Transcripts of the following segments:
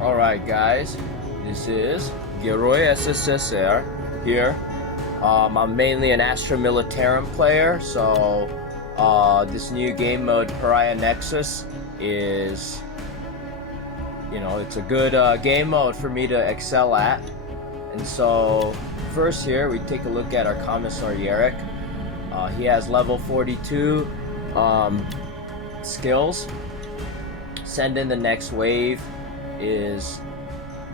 Alright guys, this is Geroy SSSR here. I'm mainly an Astra Militarum player, so this new game mode Pariah Nexus is, it's a good game mode for me to excel at. And so first here we take a look at our Commissar Yerrick. He has level 42 skills. Send in the next wave is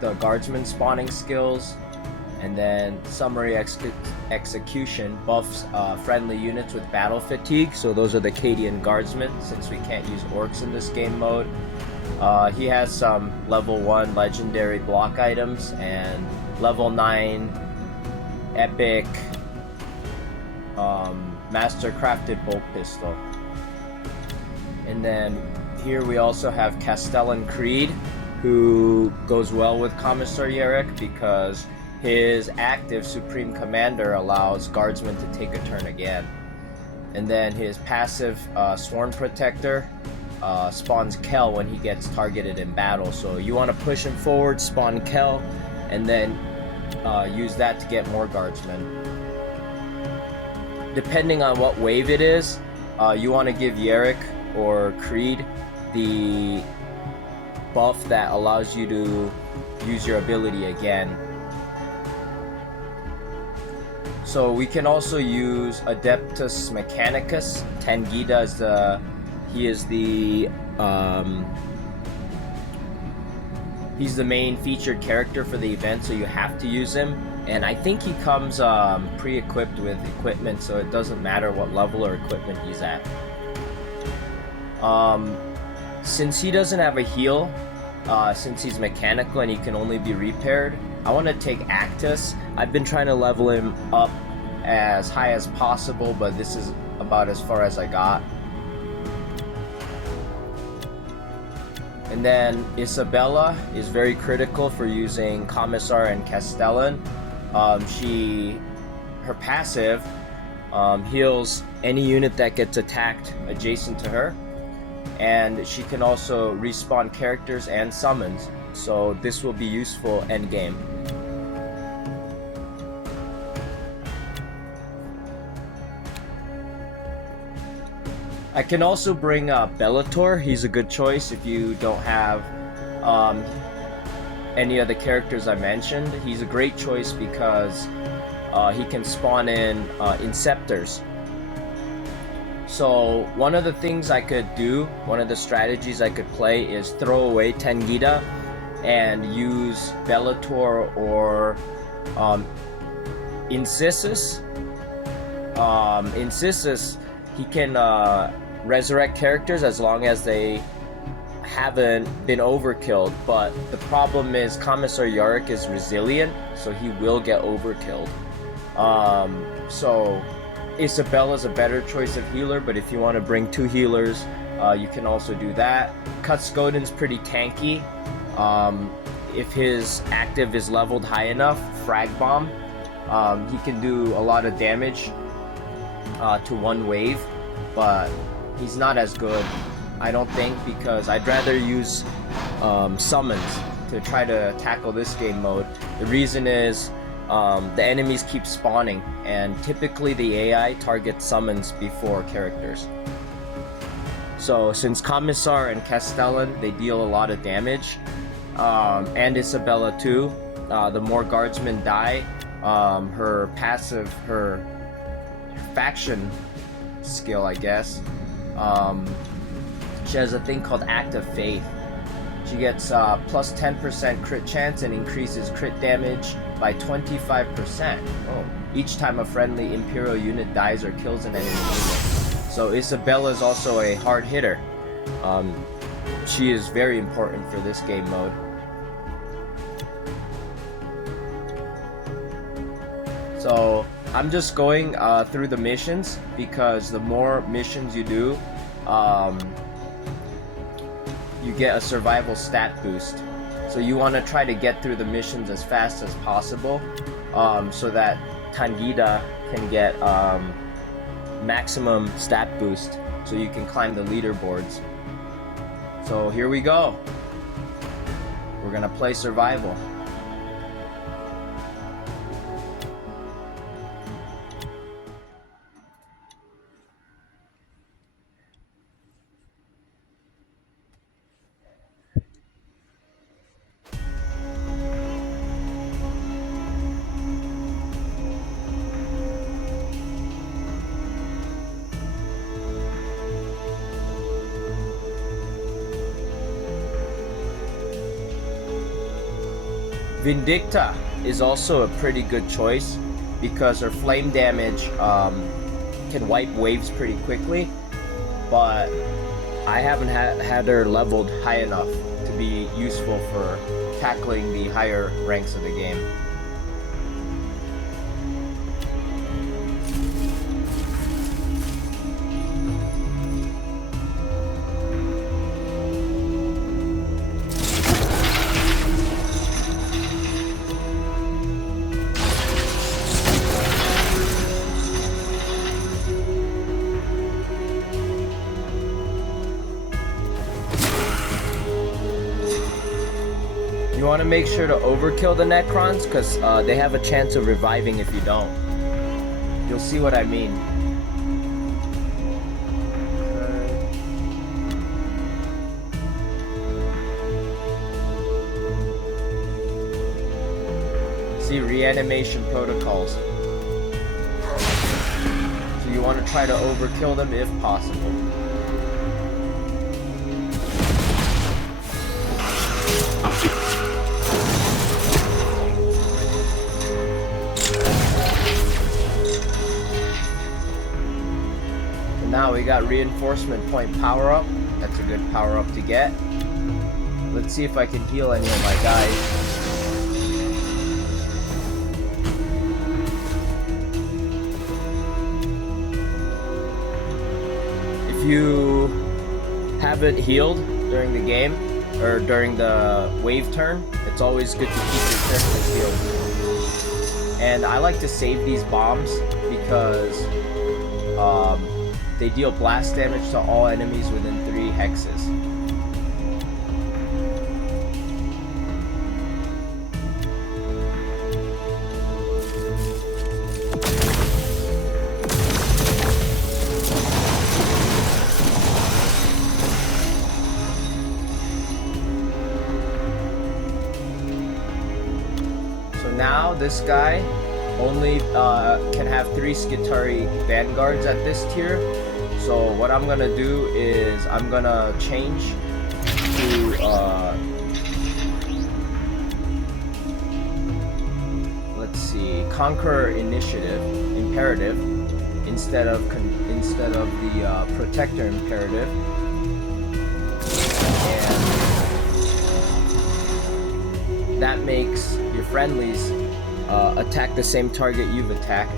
the guardsman spawning skills, and then summary execution buffs friendly units with battle fatigue, so those are the Cadian guardsmen since we can't use orcs in this game mode. He has some level 1 legendary block items and level 9 epic master crafted bolt pistol. And then here we also have Castellan Creed, who goes well with Commissar Yerrick because his active Supreme Commander allows guardsmen to take a turn again. And then his passive Sworn Protector spawns Kel when he gets targeted in battle. So you want to push him forward, spawn Kel, and then use that to get more guardsmen. Depending on what wave it is, you want to give Yerrick or Creed the buff that allows you to use your ability again. So we can also use Adeptus Mechanicus. Tangita is he's the main featured character for the event, so you have to use him. And I think he comes pre-equipped with equipment, so it doesn't matter what level or equipment he's at. Since he doesn't have a heal, since he's mechanical and he can only be repaired, I want to take Actus. I've been trying to level him up as high as possible, but this is about as far as I got. And then Isabella is very critical for using Commissar and Castellan. Her passive heals any unit that gets attacked adjacent to her. And she can also respawn characters and summons, so this will be useful endgame. I can also bring Bellator. He's a good choice if you don't have any of the characters I mentioned. He's a great choice because he can spawn in Inceptors. So one of the things I could do, one of the strategies I could play is throw away Tangita and use Bellator or Incisus. Incisus, he can resurrect characters as long as they haven't been overkilled, but the problem is Commissar Yerrick is resilient, so he will get overkilled. So Isabella's a better choice of healer, but if you want to bring 2 healers, you can also do that. Cutscoden's pretty tanky. If his active is leveled high enough, Frag Bomb, he can do a lot of damage to one wave, but he's not as good, I don't think, because I'd rather use summons to try to tackle this game mode. The reason is the enemies keep spawning, and typically the AI targets summons before characters. So since Commissar and Castellan, they deal a lot of damage, and Isabella too, the more guardsmen die, her passive, her faction skill, I guess, she has a thing called Act of Faith. She gets plus 10% crit chance and increases crit damage by 25% each time a friendly Imperial unit dies or kills an enemy unit. So Isabella is also a hard hitter. She is very important for this game mode. So I'm just going through the missions because the more missions you do, you get a survival stat boost. So you want to try to get through the missions as fast as possible, so that Tangita can get maximum stat boost, so you can climb the leaderboards. So here we go. We're gonna play survival. Vindicta is also a pretty good choice because her flame damage can wipe waves pretty quickly, but I haven't had her leveled high enough to be useful for tackling the higher ranks of the game. You want to make sure to overkill the Necrons because they have a chance of reviving if you don't. You'll see what I mean. See, reanimation protocols. So you want to try to overkill them if possible. Now we got reinforcement point power up. That's a good power up to get. Let's see if I can heal any of my guys. If you haven't healed during the game or during the wave turn, it's always good to keep your characters healed. And I like to save these bombs because they deal blast damage to all enemies within 3 hexes. So now this guy only can have 3 Skitarii vanguards at this tier. So what I'm gonna do is I'm gonna change to let's see, Conqueror Initiative Imperative instead of the Protector Imperative, and that makes your friendlies attack the same target you've attacked.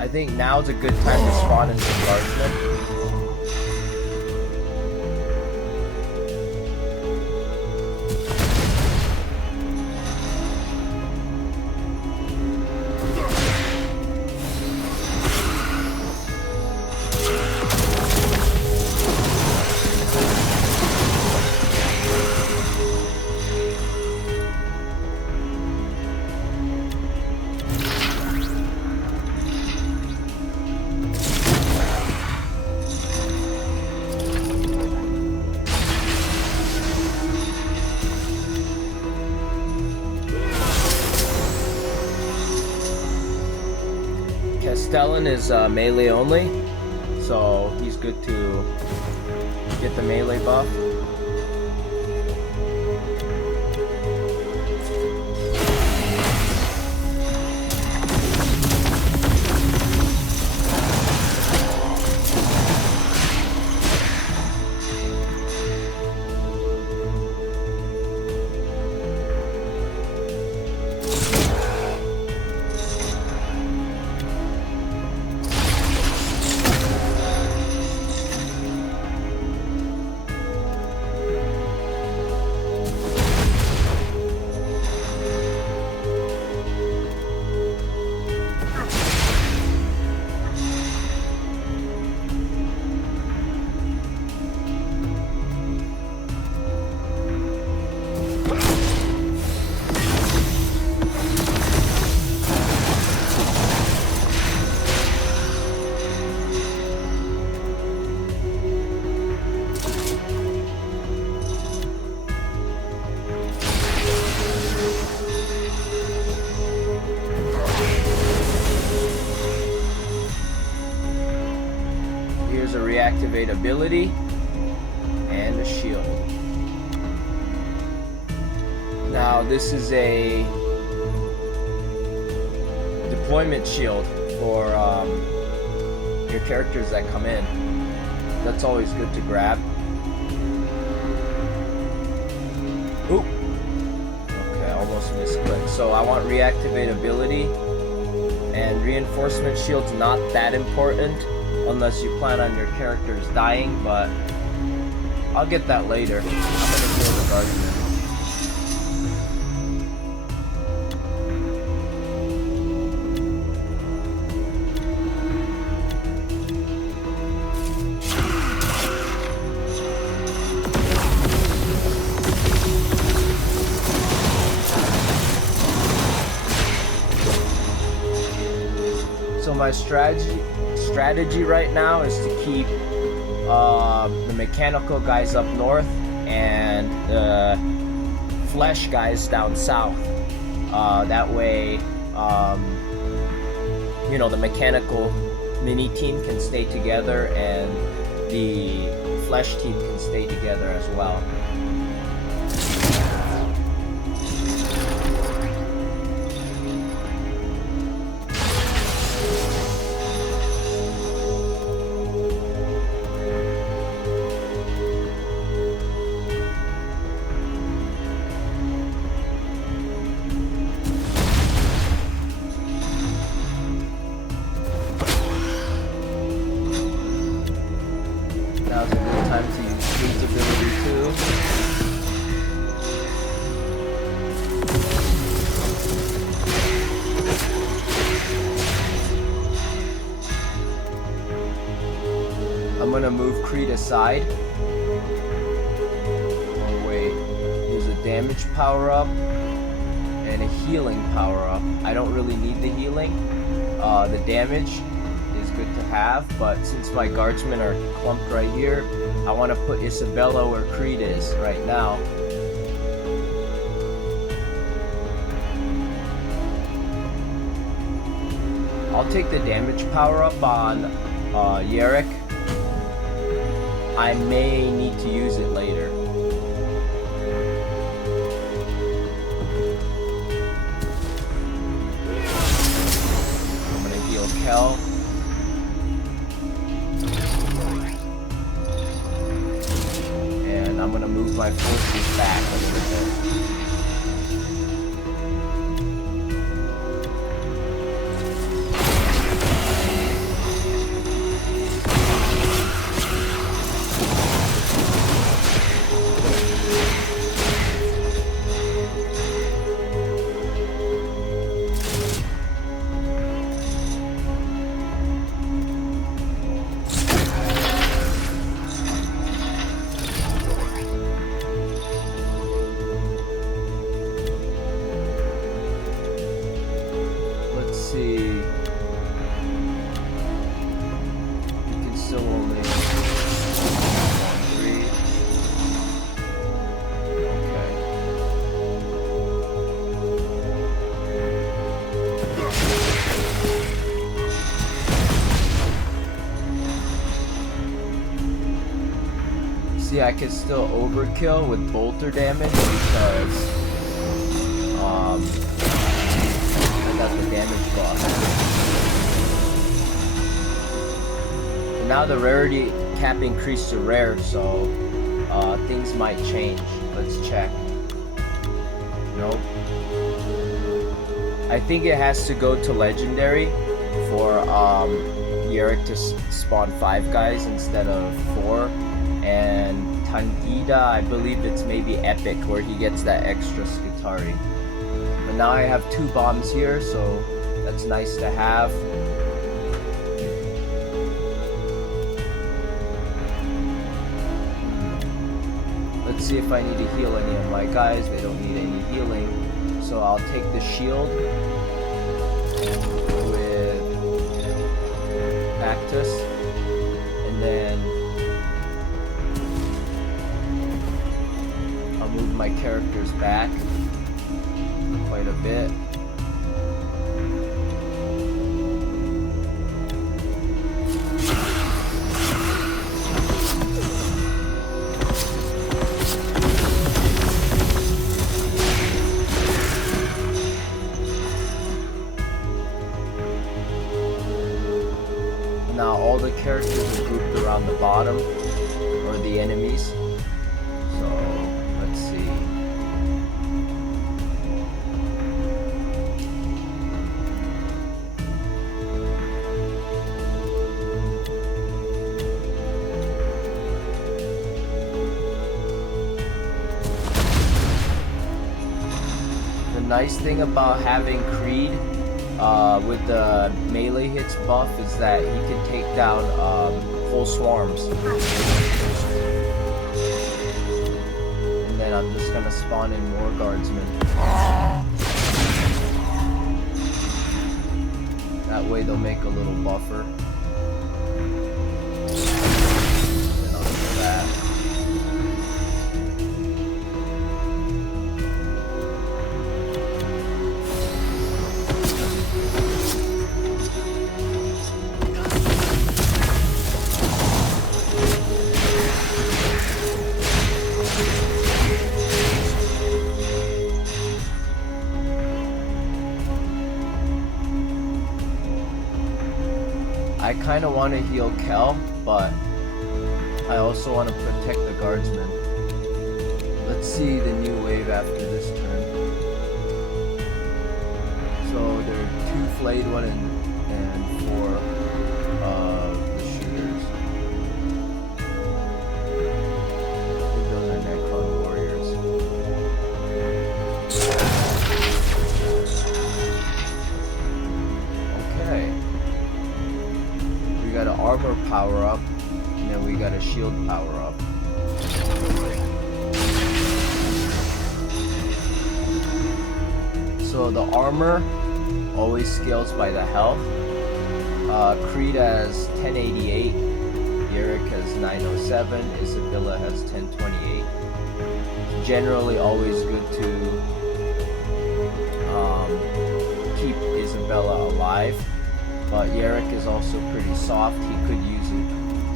I think now's a good time to spawn into Guardsmen. Castellan is melee only, so he's good to get the melee buff. reactivate ability, and a shield. Now this is a deployment shield for your characters that come in. That's always good to grab. Oop. Okay, almost misclicked. So I want reactivate ability, and reinforcement shield's not that important unless you plan on your characters dying, but I'll get that later. I'm gonna heal the guardsman. So my strategy right now is to keep the mechanical guys up north and the flesh guys down south. That way, you know, the mechanical mini team can stay together and the flesh team can stay together as well. Now's a good time to use Street's ability too. I'm gonna move Creed aside. Oh wait, there's a damage power up and a healing power up. I don't really need the healing. The damage is good to have, but since my guardsmen are clumped right here, I want to put Isabella where Creed is right now. I'll take the damage power up on Yarrick. I may need to use it later. I'm gonna heal Kel. I'm gonna move my forces back a little bit. See, I can still overkill with bolter damage because I got the damage buff. And now the rarity cap increased to rare, so things might change. Let's check. Nope. I think it has to go to legendary for Yarrick to spawn 5 guys instead of 4. And Tangida, I believe it's maybe epic where he gets that extra Skitari. But now I have 2 bombs here, so that's nice to have. Let's see if I need to heal any of my guys. They don't need any healing. So I'll take the shield with Tacticus, and then I'll move my characters back quite a bit. all the characters are grouped around the bottom, or the enemies. So, let's see. The nice thing about having Creed with the melee hits buff is that he can take down whole swarms. And then I'm just gonna spawn in more guardsmen. That way they'll make a little buffer. And I'll do that. I kind of want to heal Kel, but I also want to protect the guardsmen. Let's see the new wave after this turn. So there are 2 flayed, 1 and 4 the shooters. I think those are Necron warriors. Okay. We got an armor power up, and then we got a shield power up. So the armor always scales by the health. Creed has 1088, Yarick has 907, Isabella has 1028. Generally always good to keep Isabella alive. But Yarick is also pretty soft. He could use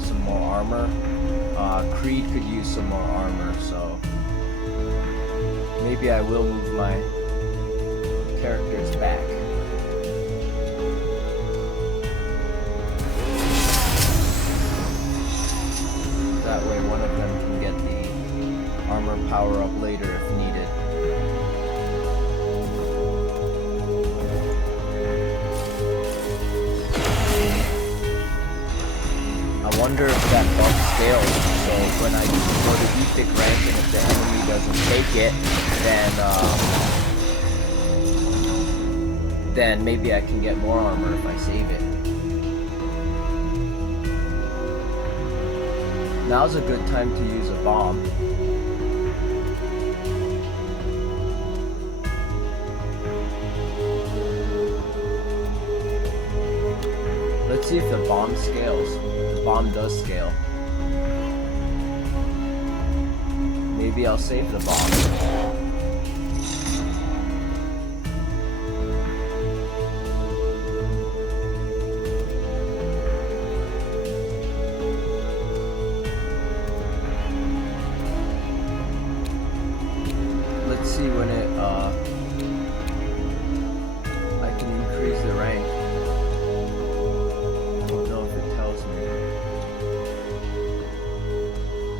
some more armor. Creed could use some more armor, so maybe I will move my characters back. That way one of them can get the armor power up later if needed. I wonder if that buff scales, so when I go to epic rank and if the enemy doesn't take it, then maybe I can get more armor if I save it. Now's a good time to use a bomb. Let's see if the bomb scales. The bomb does scale. Maybe I'll save the bomb. Let's see when I can increase the rank. I don't know if it tells me.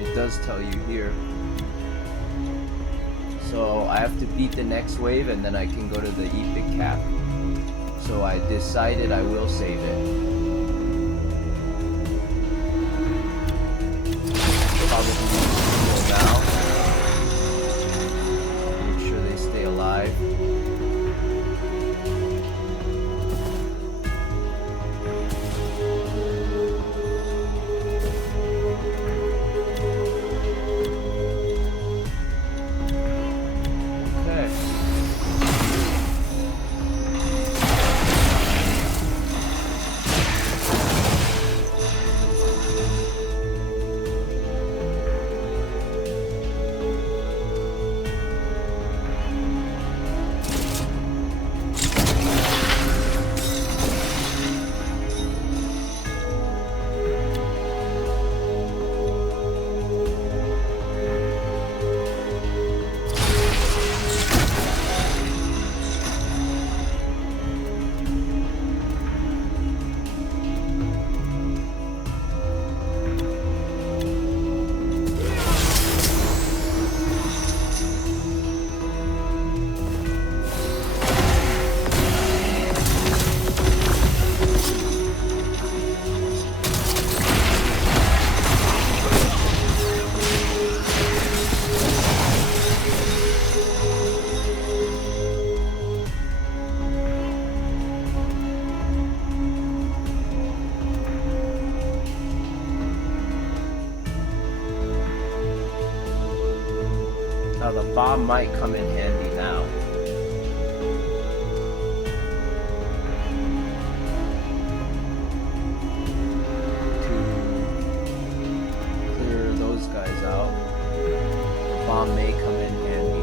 It does tell you here. So I have to beat the next wave and then I can go to the epic cap. So I decided I will save it. Probably heal now. Make sure they stay alive. bomb might come in handy now. To clear those guys out. The bomb may come in handy.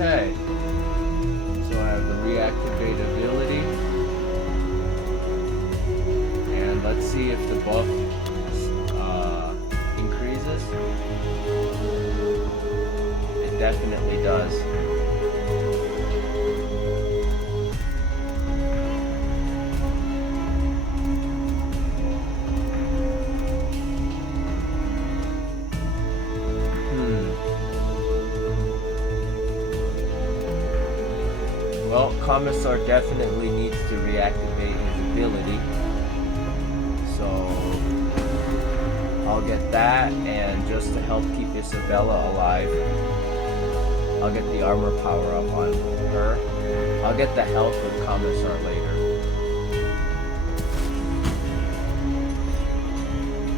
Okay, so I have the reactivate ability, and let's see if the buff increases. It definitely does. Well, Commissar definitely needs to reactivate his ability, so I'll get that, and just to help keep Isabella alive, I'll get the armor power up on her. I'll get the health with Commissar later.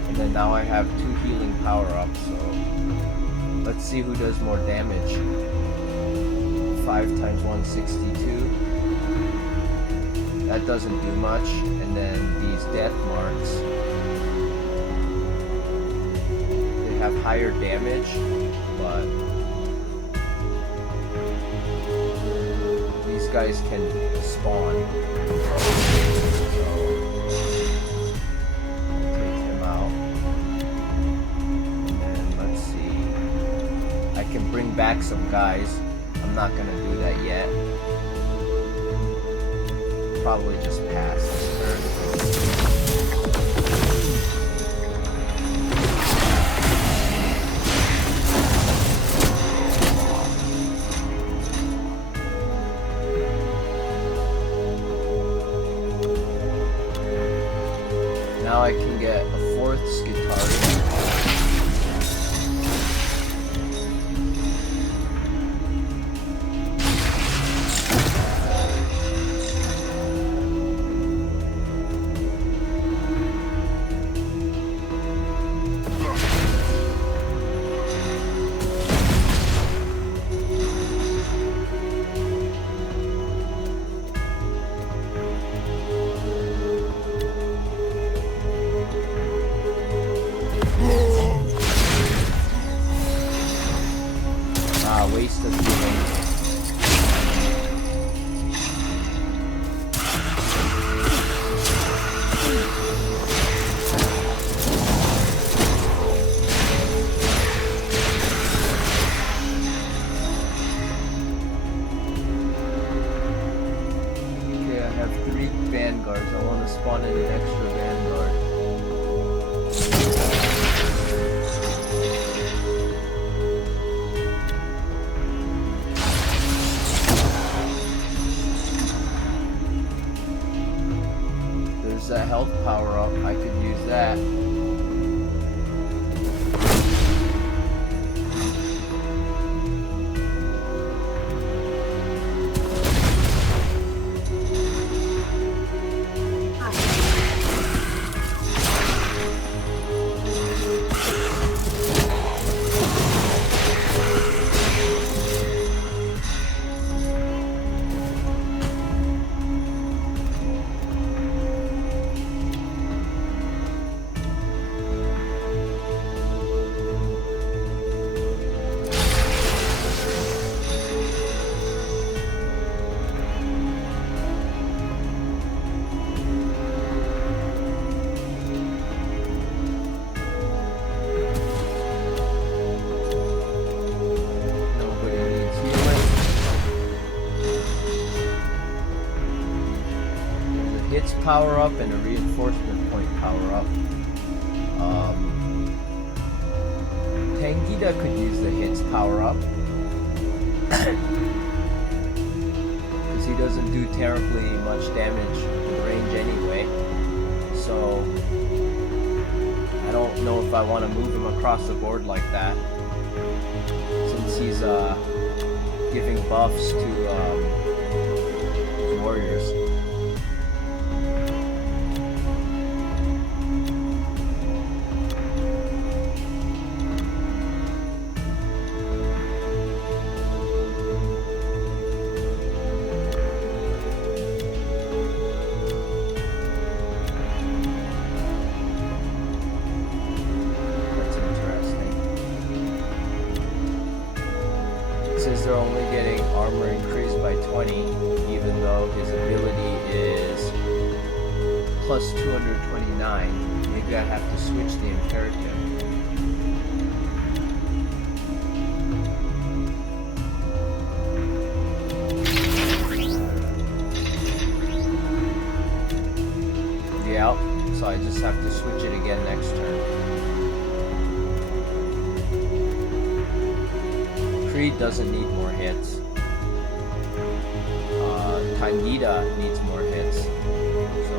And then now I have 2 healing power ups, so let's see who does more damage. 5 times 162. That doesn't do much. And then these death marks, they have higher damage, but these guys can spawn. So take him out. And then let's see. I can bring back some guys. I'm not gonna do that yet. Probably just pass this turn. Now I can get a 4th Skitarii. Waste of healing. Okay, I have 3 vanguards. I want to spawn in an extra vanguard. A health power up, I could use that. Power up and a reinforcement point power up. Tangita could use the hits power up because he doesn't do terribly much damage in range anyway. So I don't know if I want to move him across the board like that, since he's giving buffs to warriors. They're only getting armor increased by 20, even though his ability is plus 229. Maybe I have to switch the imperative. Yeah, so I just have to switch it again next turn. Creed doesn't need more hits. Tangita needs more hits. So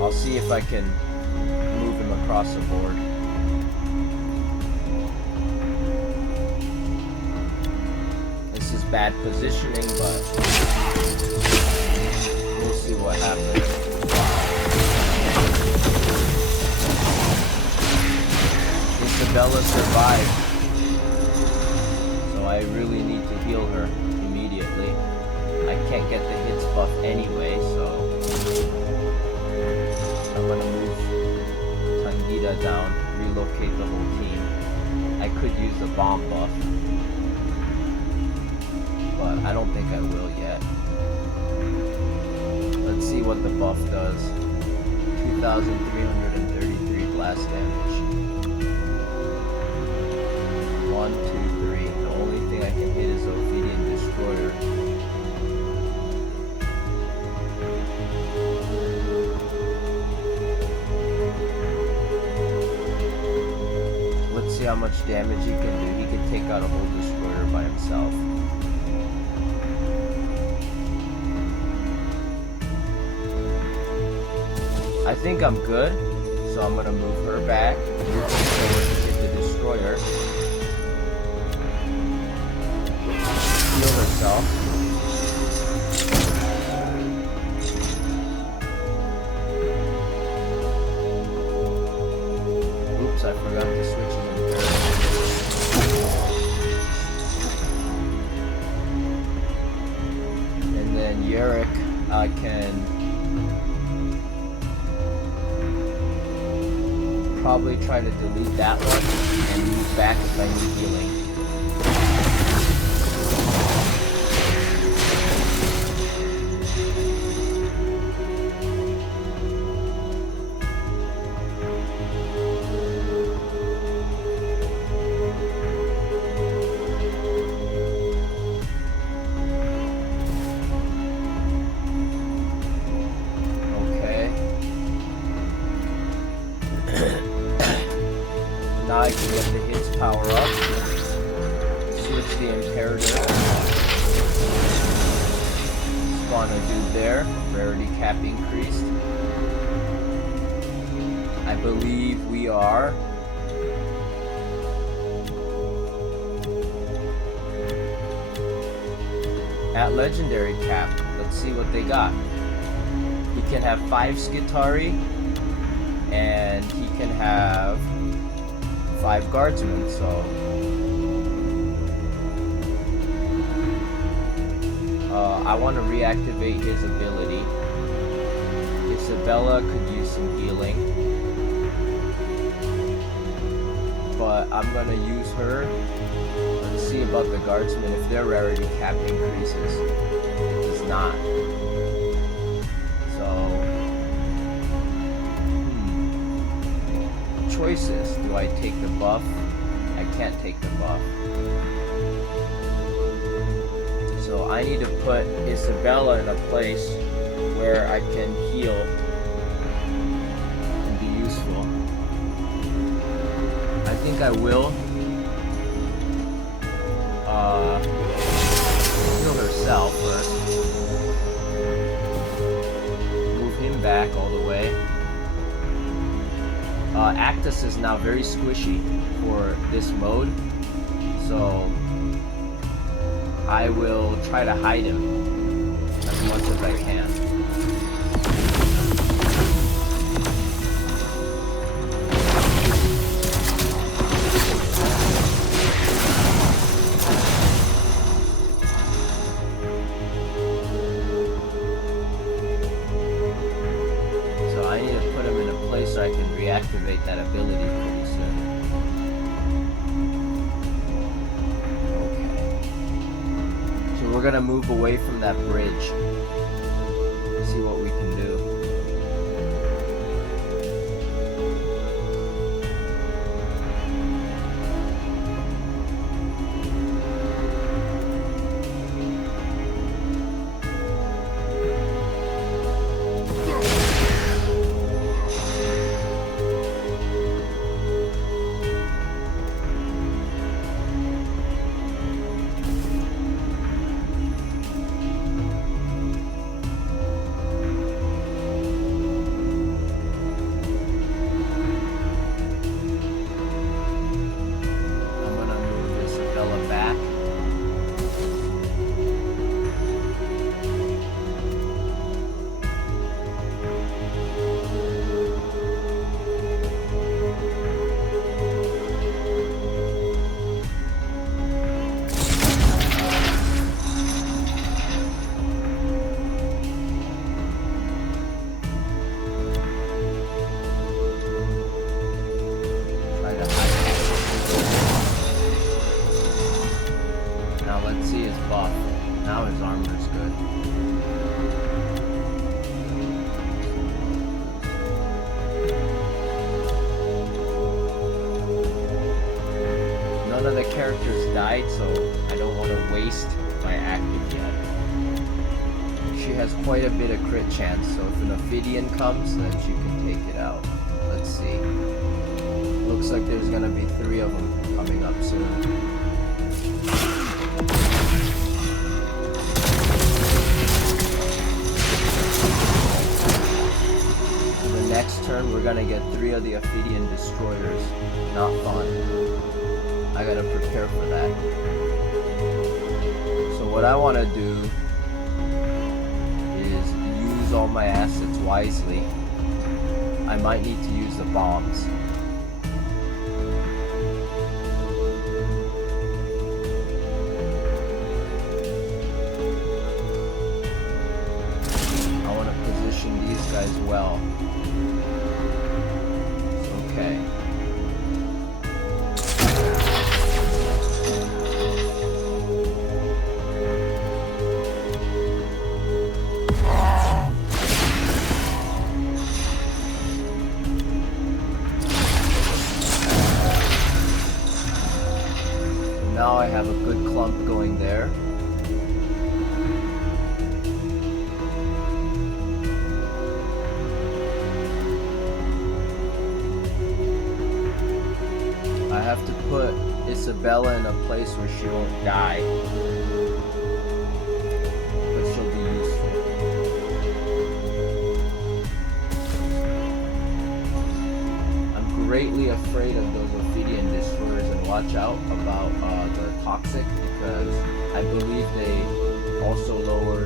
I'll see if I can move him across the board. This is bad positioning, but we'll see what happens. Isabella survived. I really need to heal her immediately. I can't get the hits buff anyway, so I'm gonna move Tangita down, relocate the whole team. I could use the bomb buff, but I don't think I will yet. Let's see what the buff does. 2,333 blast damage. 1, 2, 3. The only thing I can hit is Ophidian Destroyer. Let's see how much damage he can do. He can take out a whole destroyer by himself. I think I'm good, so I'm gonna move her back. Move her forward to hit the destroyer. Heal herself. Oops, I forgot to switch him in there. And then Yerick, I can probably try to delete that one and move back if I need healing. Now I can get the hits power up, switch the imperative, spawn a dude there, rarity cap increased. I believe we are at legendary cap. Let's see what they got. He can have 5 Skitari, and he can have 5 guardsmen, so I want to reactivate his ability. Isabella could use some healing, but I'm going to use her. Let's see about the guardsmen, if their rarity cap increases. It does not. Choices. Do I take the buff? I can't take the buff. So I need to put Isabella in a place where I can heal and be useful. I think I will heal herself first. Move him back all the way. Actus is now very squishy for this mode, so I will try to hide him as much as I can. So I can reactivate that ability pretty soon. Okay. So we're gonna move away from that bridge. See what we can do. Now his armor's good. None of the characters died, so I don't want to waste my active yet. She has quite a bit of crit chance, so if an Ophidian comes, then she can take it out. Let's see. Looks like there's gonna be 3 of them coming up soon. Next turn, we're gonna get 3 of the Ophidian destroyers. Not fun. I gotta prepare for that. So what I want to do is use all my assets wisely. I might need to use the bombs. I want to position these guys well. Okay. Now I have a good clump going there. I have to put Isabella in a place where she won't die, but she'll be useful. I'm greatly afraid of those Ophidian destroyers, and watch out about the toxic, because I believe they also lower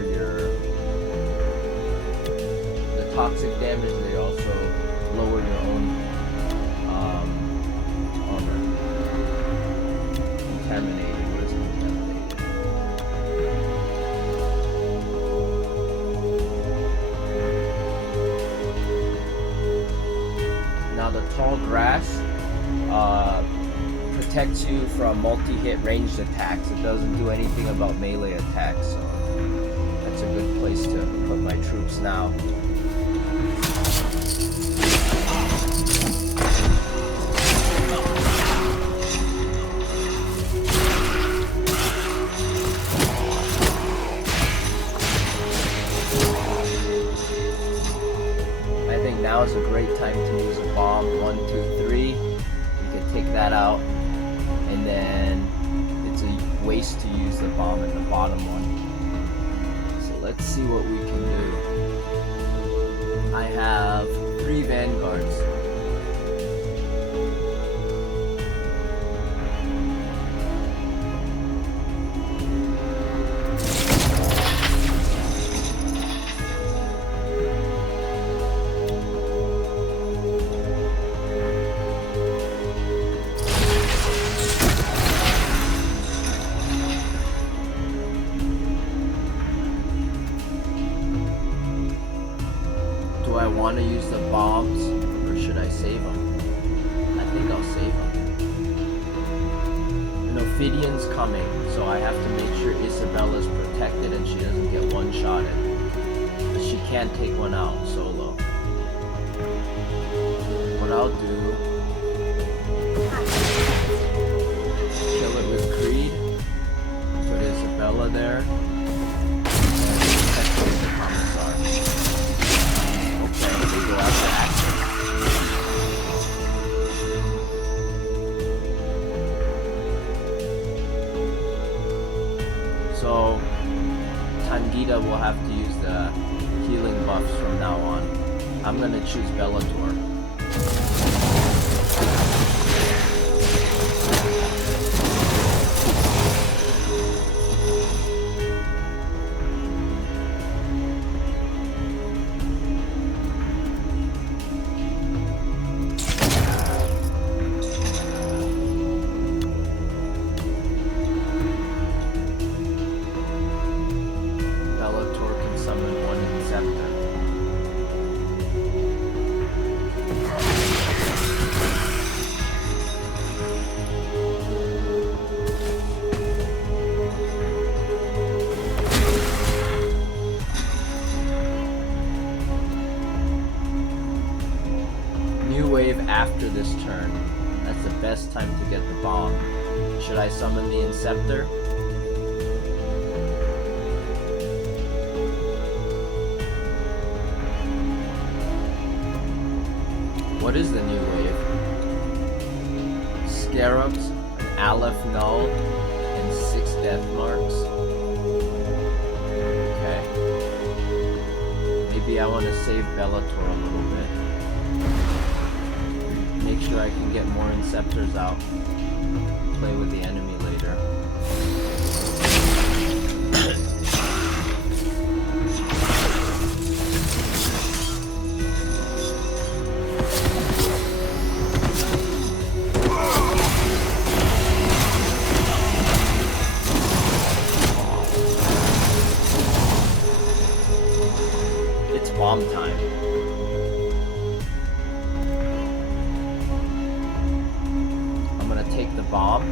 the toxic damage. They also lower your own armor. Contaminated. Where's contaminated? Now the tall grass protects you from multi-hit ranged attacks. It doesn't do anything about melee attacks, so that's a good place to put my troops now. I think now is a great time to use a bomb. 1, 2, 3. You can take that out. And then it's a waste to use the bomb in the bottom one. So let's see what we can do. I have 3 vanguards. bombs, or should I save them? I think I'll save them. An Ophidian's coming, so I have to make sure Isabella's protected and she doesn't get one-shotted. But she can't take one out solo. What I'll do... kill it with Creed. Put Isabella there. Okay, we go out to action. So, Tangita will have to use the healing buffs from now on. I'm gonna choose Bellator. After this turn, that's the best time to get the bomb. Should I summon the Inceptor? What is the new wave? Scarabs, Aleph Null, and 6 death marks. Okay. Maybe I want to save Bellator a little bit. Make sure I can get more Inceptors out. Play with the enemy later. It's bomb time. Take the bomb.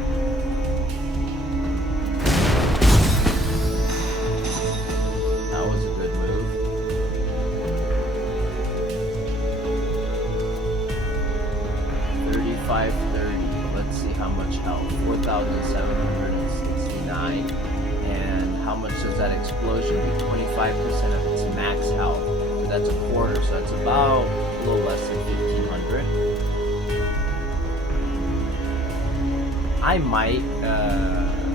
That was a good move. 3530. Let's see how much health. 4,769. And how much does that explosion do? 25% of its max health. So that's a quarter, so that's about a little less than 1,500. I might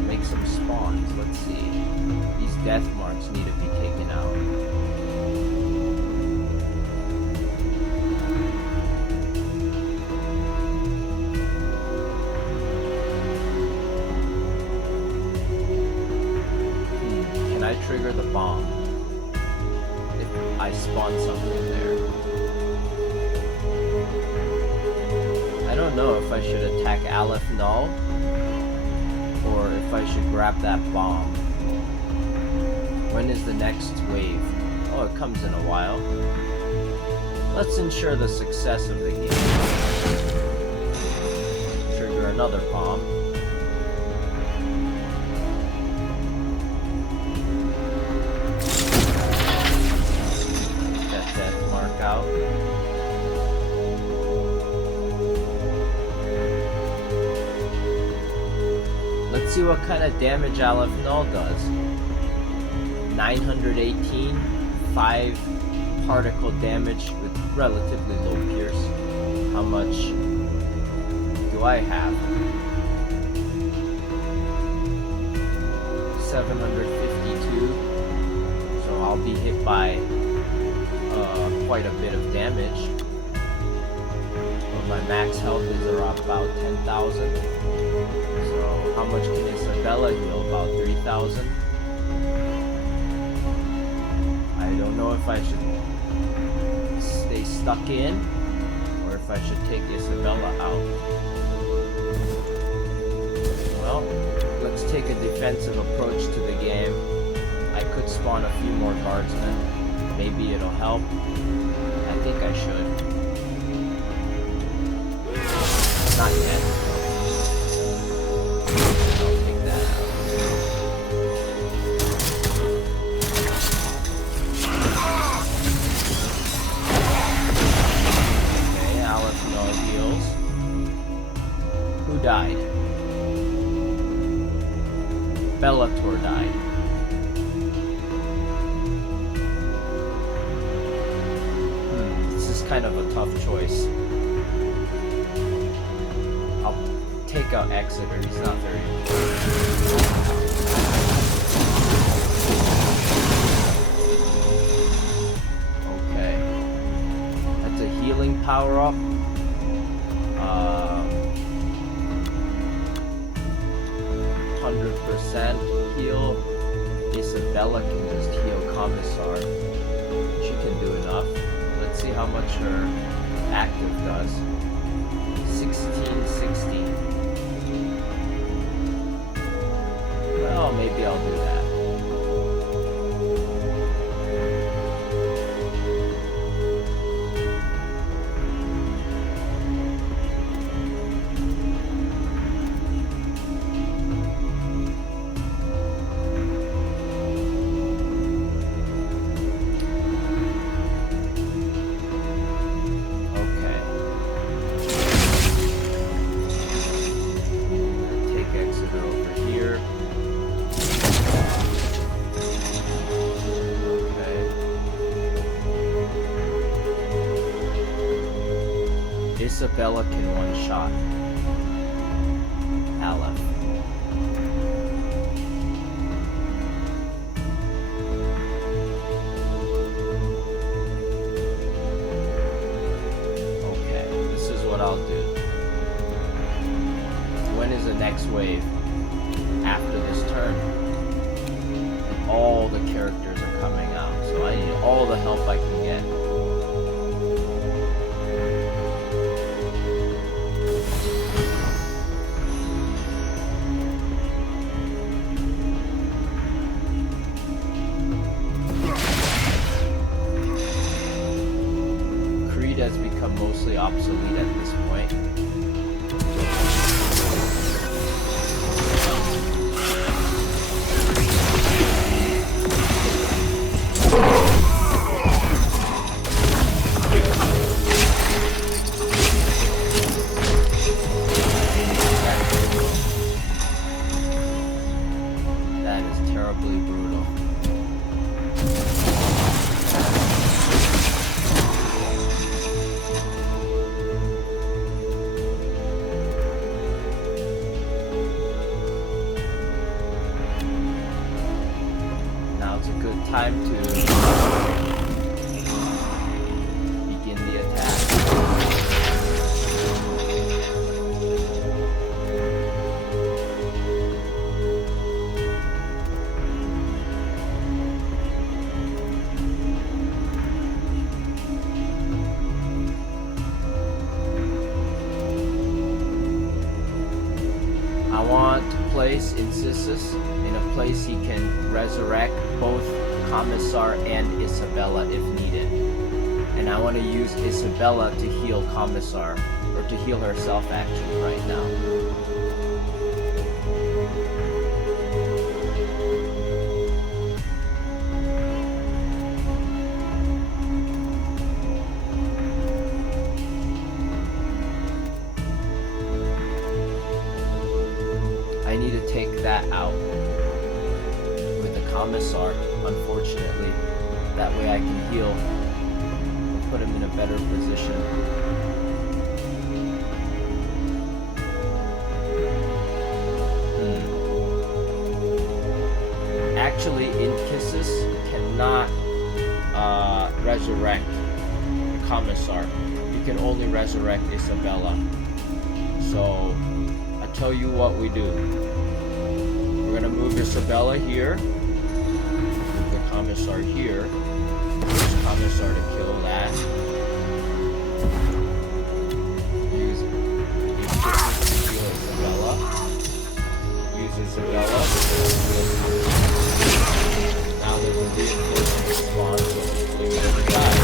make some spawns. Let's see. These death marks need to be taken out. Can I trigger the bomb if I spawn something there? I don't know if I should attack Aleph Null or if I should grab that bomb. When is the next wave? Oh, it comes in a while. Let's ensure the success of the game. Trigger another bomb. Get that death mark out. Let's see what kind of damage Aleph Null does. 918, 5 particle damage with relatively low pierce. How much do I have? 752. So I'll be hit by quite a bit of damage. But my max health is around about 10,000. So how much can Isabella heal? About 3,000. I don't know if I should stay stuck in or if I should take Isabella out. Well, let's take a defensive approach to the game. I could spawn a few more guardsmen. Maybe it'll help. I think I should. Not yet. I'll take that out. Okay, Aleph no heals. Who died? Bellator died. This is kind of a tough choice. I'll take out Exeter, he's not very important. Okay. That's a healing power-up. 100% heal. Isabella can just heal Commissar. She can do enough. Let's see how much her active does. 1660. Well, maybe I'll do that. Isabella can one-shot Aleph. Okay, this is what I'll do. When is the next wave? After this turn. And all the characters are coming out, so I need all the help I can get. Has become mostly obsolete at this point. That is terribly brutal. Time to begin the attack. I want to place Incisus in a place he can resurrect both Commissar and Isabella if needed. And I want to use Isabella to heal Commissar, or to heal herself actually right now. I need to take that out with the Commissar, unfortunately. That way I can heal, put him in a better position. Actually, Incisus cannot resurrect the Commissar. You can only resurrect Isabella. So, I'll tell you what we do. We're gonna move Isabella here. Move the Commissar here. Use Commissar to kill that. Use Incisus to heal Isabella. Use Isabella. Now there's a reinforcement response, so hopefully we never die.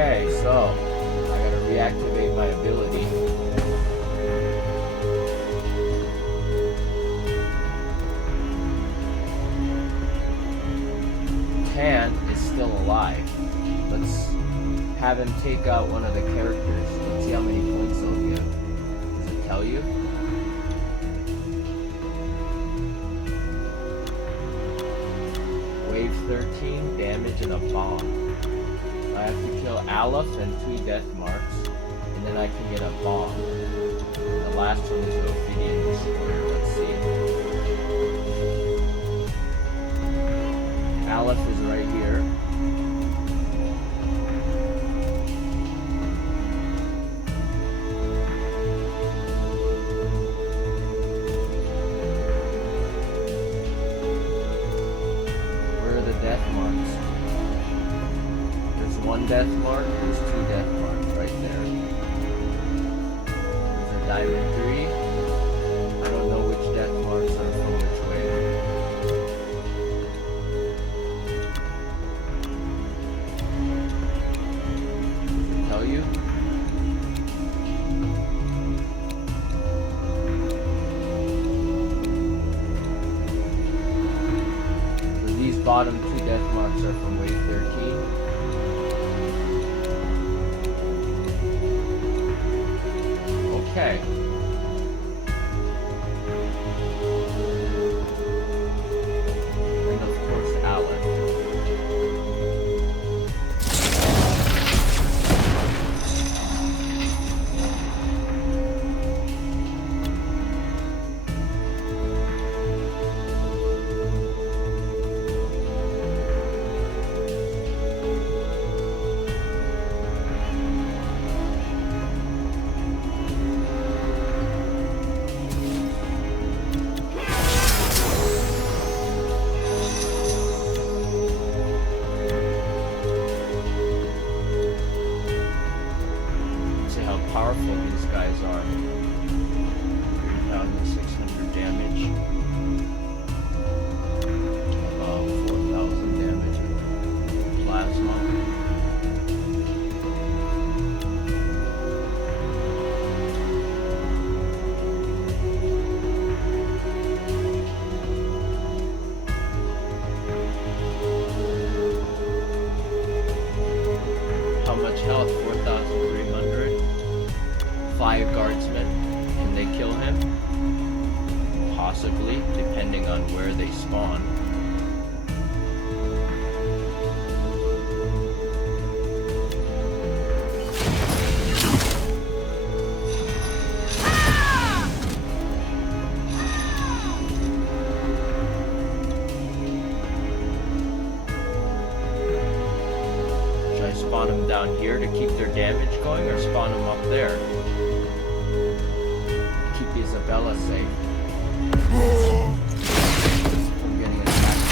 Okay, so I gotta reactivate my ability. Tan is still alive. Let's have him take out one of the characters. Let's see how many points he'll give. Does it tell you? Wave 13, damage and a bomb. I have to kill Aleph and 2 death marks, and then I can get a bomb. The last one is an Ophidian Destroyer. Let's see. Aleph is right here. Death mark, there's 2 death marks right there. There's a diamond 3. I don't know which death marks are from which way. Does it tell you? So these bottom 2 death marks are from wave 13. Okay. And of course, Aleph. Powerful these guys are. 3,600 damage. About 4,000 damage of plasma. How much health? 4,300. 5 guardsmen. Can they kill him? Possibly, depending on where they spawn. Should I spawn them down here to keep their damage going, or spawn them up there? Keep Isabella safe. I'm getting attacked.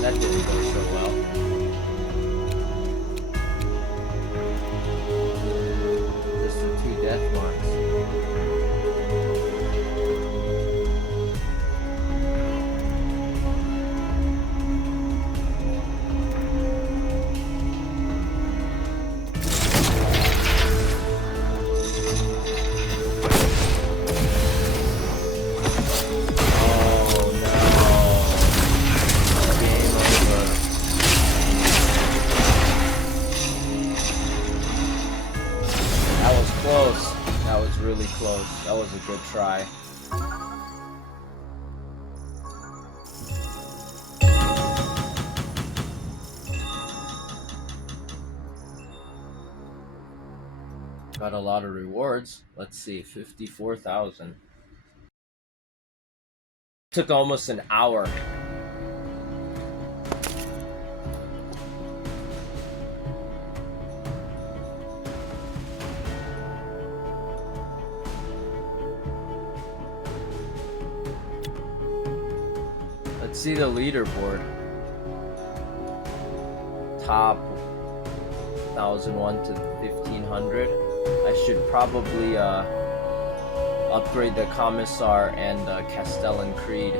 That didn't go so well. Just the 2 death marks. Really close. That was a good try. Got a lot of rewards. Let's see, 54,000. Took almost an hour. Let's see the leaderboard. Top 1001 to 1500. I should probably upgrade the Commissar and Castellan Creed.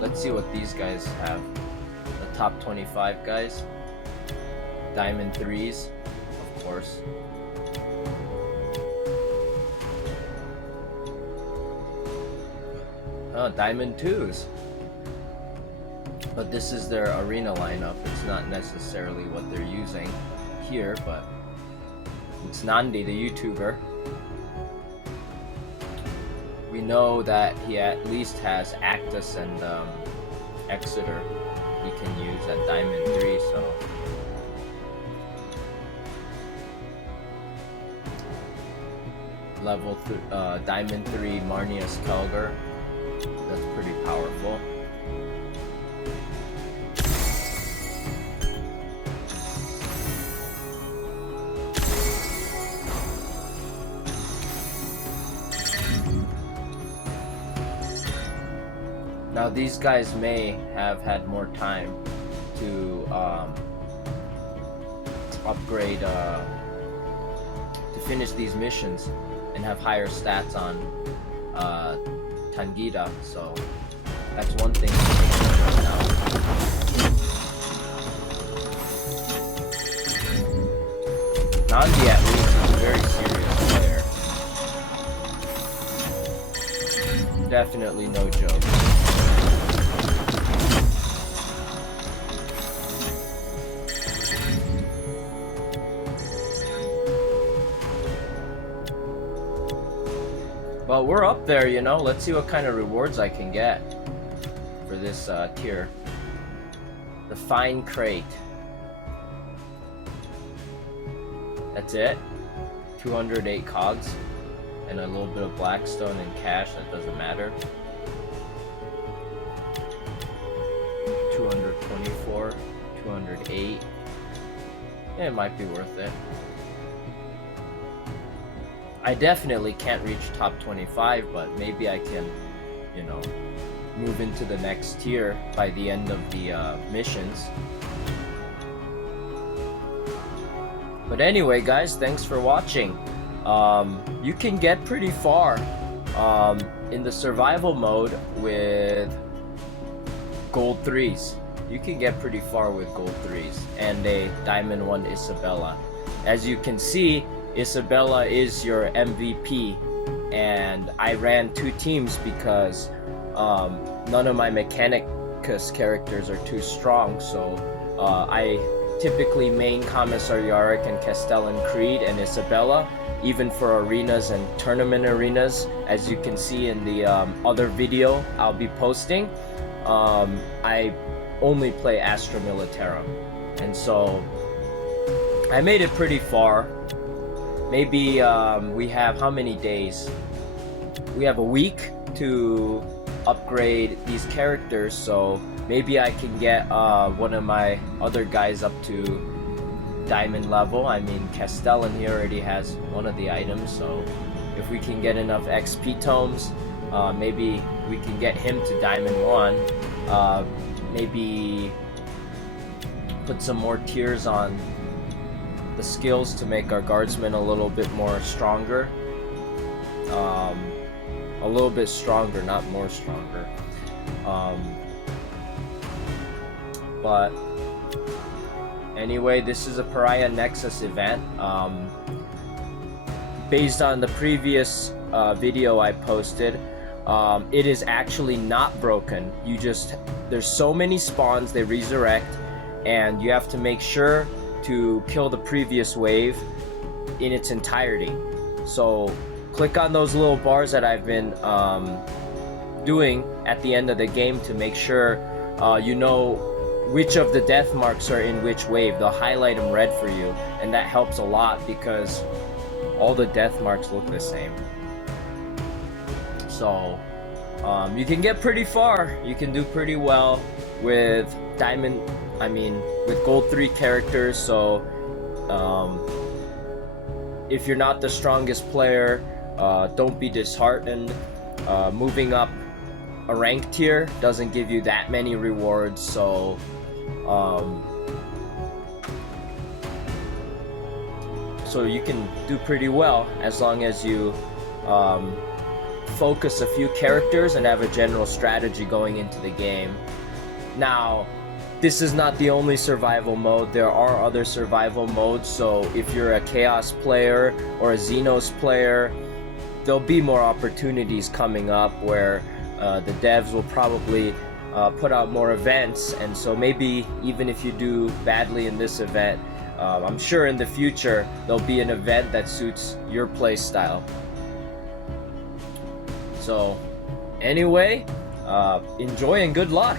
Let's see what these guys have. The top 25 guys. Diamond 3s, of course. Oh, Diamond 2s. But this is their arena lineup. It's not necessarily what they're using here, but it's Nandi, the YouTuber. We know that he at least has Actus and Exeter he can use at Diamond 3, so level Diamond 3 Marnius Kelger. That's pretty powerful. Now these guys may have had more time to upgrade, to finish these missions and have higher stats on Tangida, so that's one thing to take right now. Nandi at least is a very serious player. Definitely no joke. But we're up there, you know. Let's see what kind of rewards I can get for this tier. The Fine Crate. That's it. 208 cogs and a little bit of Blackstone and cash. That doesn't matter. 224, 208. Yeah, it might be worth it. I definitely can't reach top 25, but maybe I can, you know, move into the next tier by the end of the missions. But anyway, guys, thanks for watching. You can get pretty far in the survival mode with gold 3s. You can get pretty far with gold 3s and a Diamond 1 Isabella. As you can see, Isabella is your MVP, and I ran 2 teams because none of my Mechanicus characters are too strong, so I typically main Commissar Yarick and Castellan Creed and Isabella, even for arenas and tournament arenas. As you can see in the other video I'll be posting, I only play Astra Militarum, and so I made it pretty far. Maybe we have how many days? We have a week to upgrade these characters, so maybe I can get one of my other guys up to diamond level. I mean, Castellan here already has one of the items, so if we can get enough XP tomes, maybe we can get him to diamond 1. Maybe put some more tiers on the skills to make our guardsmen a little bit more stronger. A little bit stronger, not more stronger. But anyway, this is a Pariah Nexus event. Based on the previous video I posted, it is actually not broken. There's so many spawns, they resurrect, and you have to make sure to kill the previous wave in its entirety. So click on those little bars that I've been doing at the end of the game to make sure you know which of the death marks are in which wave. They'll highlight them red for you, and that helps a lot because all the death marks look the same. So you can get pretty far. You can do pretty well with with gold 3 characters. So if you're not the strongest player, don't be disheartened. Moving up a rank tier doesn't give you that many rewards, so so you can do pretty well as long as you focus a few characters and have a general strategy going into the game. Now, this is not the only survival mode. There are other survival modes, so if you're a Chaos player or a Xenos player, there'll be more opportunities coming up where the devs will probably put out more events, and so maybe even if you do badly in this event, I'm sure in the future there'll be an event that suits your play style. So anyway, enjoy and good luck.